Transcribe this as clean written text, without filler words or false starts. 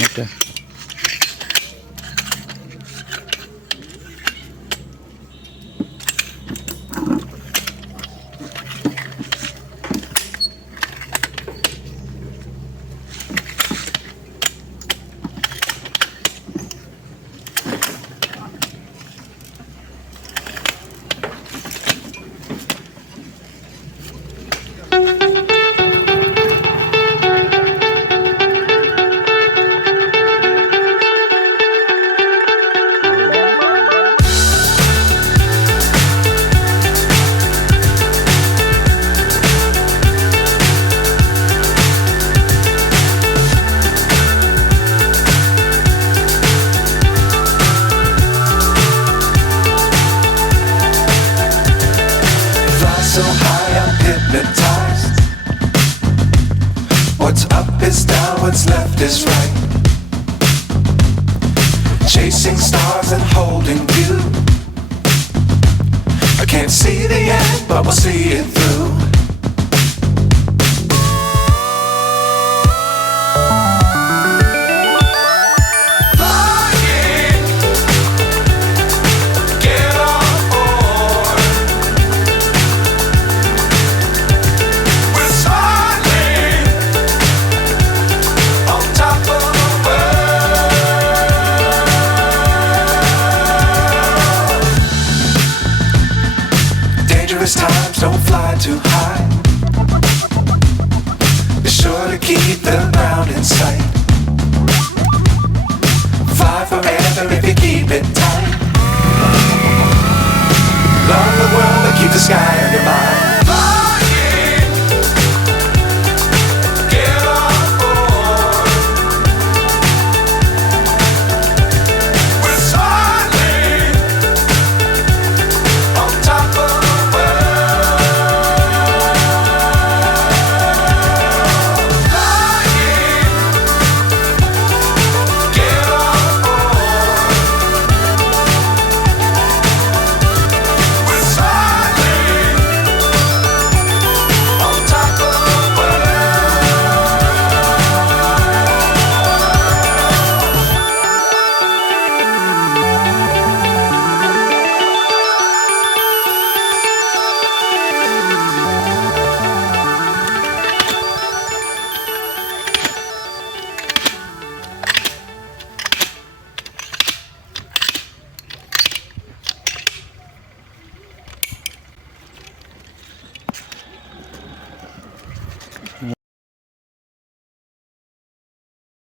Okay. So high I'm hypnotized. What's up is down, what's left is right. Chasing stars and holding you. I can't see the end, but we'll see it through. Times don't fly too high. Be sure to keep the ground in sight.